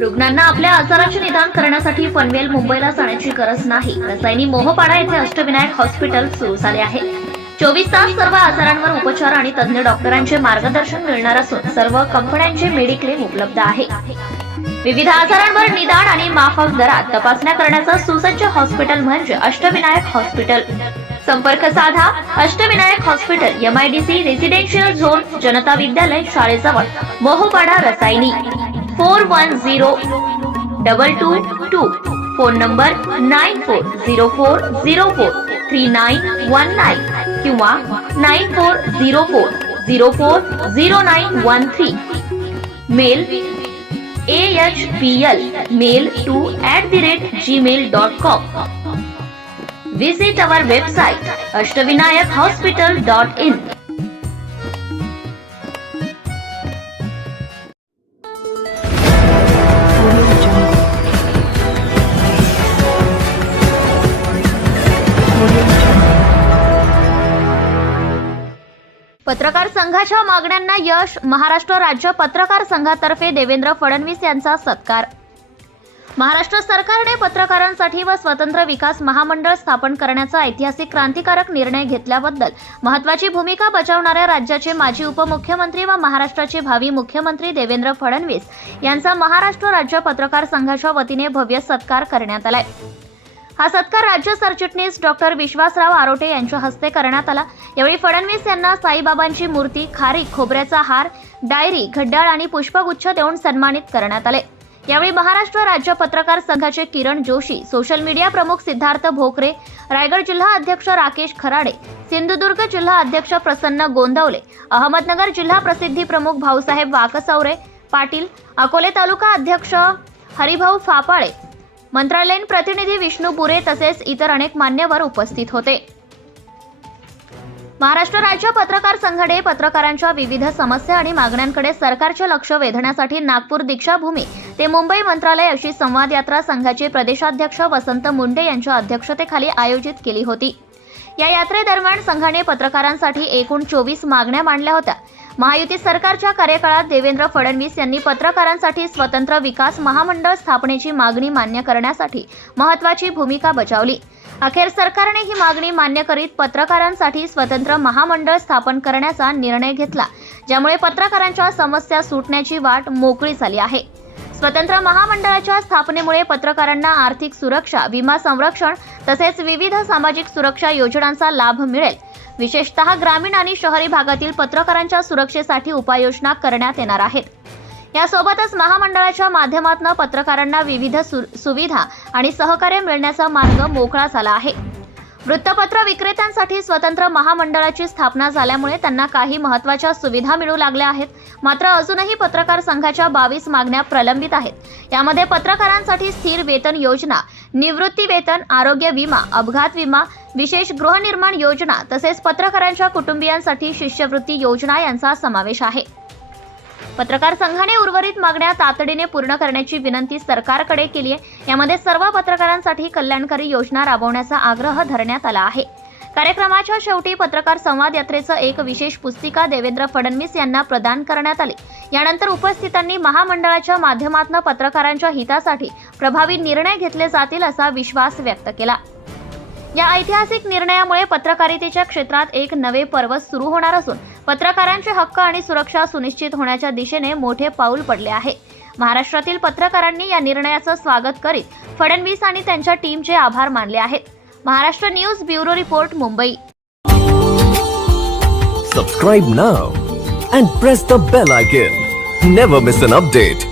रुग्णांना आपल्या आजाराचे निदान करण्यासाठी पनवेल मुंबईला जाण्याची गरज नाही. रसायनी मोहपाडा येथे अष्टविनायक हॉस्पिटल सुरू झाले आहे. चोवीस तास सर्व आजारांवर उपचार आणि तज्ज्ञ डॉक्टरांचे मार्गदर्शन मिळणार असून सर्व कंपन्यांचे मेडिक्लेम उपलब्ध आहे. विविध आजारांवर निदान आणि माफक दरात तपासण्या करण्याचं सुसज्ज हॉस्पिटल म्हणजे अष्टविनायक हॉस्पिटल. संपर्क साधा Ashtavinayak hospital MIDC residential zone Janata Vidyalaya शाळेजवळ. Mohopada Rasayani. four one zero double two two phone number nine four zero four zero four three nine one nine किंवा nine four zero four zero four zero nine one three mail A H P L mail two at the rate Gmail dot com visit our website Ashtavinayak hospital dot in पत्रकार संघाच्या मागण्यांना यश महाराष्ट्र राज्य पत्रकार संघातर्फे देवेंद्र फडणवीस यांचा सत्कार. महाराष्ट्र सरकारने पत्रकारांसाठी व स्वतंत्र विकास महामंडळ स्थापन करण्याचा ऐतिहासिक क्रांतिकारक निर्णय घेतल्याबद्दल महत्वाची भूमिका बजावणाऱ्या राज्याचे माजी उपमुख्यमंत्री व महाराष्ट्राचे भावी मुख्यमंत्री देवेंद्र फडणवीस यांचा महाराष्ट्र राज्य पत्रकार संघाच्या वतीने भव्य सत्कार करण्यात आलाय. हा सत्कार राज्य सरचिटणीस डॉक्टर विश्वासराव आरोटे यांच्या हस्ते करण्यात आला. यावेळी फडणवीस यांना साईबाबांची मूर्ती खारीक खोबऱ्याचा हार डायरी घड्याळ आणि पुष्पगुच्छ देऊन सन्मानित करण्यात आले. यावेळी महाराष्ट्र राज्य पत्रकार संघाचे किरण जोशी सोशल मीडिया प्रमुख सिद्धार्थ भोकरे रायगड जिल्हा अध्यक्ष राकेश खराडे सिंधुदुर्ग जिल्हा अध्यक्ष प्रसन्न गोंदवले अहमदनगर जिल्हा प्रसिद्धी प्रमुख भाऊसाहेब वाकसवरे पाटील अकोले तालुका अध्यक्ष हरिभाऊ फापाळे मंत्रालयीन प्रतिनिधी विष्णू बुरे तसेच इतर अनेक मान्यवर उपस्थित होते. महाराष्ट्र राज्य पत्रकार संघाने पत्रकारांच्या विविध समस्या आणि मागण्यांकडे सरकारचे लक्ष वेधण्यासाठी नागपूर दीक्षाभूमी ते मुंबई मंत्रालय अशी संवाद यात्रा संघाचे प्रदेशाध्यक्ष वसंत मुंडे यांच्या अध्यक्षतेखाली आयोजित केली होती. या यात्रेदरम्यान संघाने पत्रकारांसाठी एकूण चोवीस मागण्या मांडल्या होत्या. महायुती सरकारच्या कार्यकाळात देवेंद्र फडणवीस यांनी पत्रकारांसाठी स्वतंत्र विकास महामंडळ स्थापनेची मागणी मान्य करण्यासाठी महत्वाची भूमिका बजावली. अखेर सरकारने ही मागणी मान्य करीत पत्रकारांसाठी स्वतंत्र महामंडळ स्थापन करण्याचा निर्णय घेतला ज्यामुळे पत्रकारांच्या समस्या सुटण्याची वाट मोकळी झाली आहे. स्वतंत्र महामंडळाच्या स्थापनेमुळे पत्रकारांना आर्थिक सुरक्षा विमा संरक्षण तसेच विविध सामाजिक सुरक्षा योजनांचा लाभ मिळेल. विशेषतः ग्रामीण आणि शहरी भागातील पत्रकारांच्या सुरक्षेसाठी उपाययोजना करण्यात येणार आहेत. यासोबतच महामंडळाच्या माध्यमातून पत्रकारांना विविध सु- सुविधा आणि सहकार्य मिळण्याचा मार्ग मोकळा झाला आहे. वृत्तपत्र विक्रेत्यांसाठी स्वतंत्र महामंडळाची स्थापना झाल्यामुळे त्यांना काही महत्त्वाच्या सुविधा मिळू लागल्या आहेत. मात्र अजूनही पत्रकार संघाच्या बावीस मागण्या प्रलंबित आहेत. यामध्ये पत्रकारांसाठी स्थिर वेतन योजना निवृत्ती वेतन आरोग्य विमा अपघात विमा विशेष गृहनिर्माण योजना तसेच पत्रकारांच्या कुटुंबियांसाठी शिष्यवृत्ती योजना यांचा समावेश आहे. पत्रकार संघाने उर्वरित मागण्या तातडीने पूर्ण करण्याची विनंती सरकारकडे केली आहे. यामध्ये सर्व पत्रकारांसाठी कल्याणकारी योजना राबवण्याचा आग्रह धरण्यात आला आहे. कार्यक्रमाच्या शेवटी पत्रकार संवाद यात्रेचं एक विशेष पुस्तिका देवेंद्र फडणवीस यांना प्रदान करण्यात आली. यानंतर उपस्थितांनी महामंडळाच्या माध्यमातून पत्रकारांच्या हितासाठी प्रभावी निर्णय घेतले जातील असा विश्वास व्यक्त केला. या ऐतिहासिक निर्णयामुळे पत्रकारितेच्या क्षेत्रात एक नवे पर्व सुरू होणार असून पत्रकारांचे हक्क आणि सुरक्षा सुनिश्चित होण्याच्या दिशेने मोठे पाऊल पडले आहे. महाराष्ट्रातील पत्रकारांनी या निर्णयाचं स्वागत करीत फडणवीस आणि त्यांच्या टीमचे आभार मानले आहेत. Maharashtra news bureau report Mumbai. Subscribe now and press the bell icon never miss an update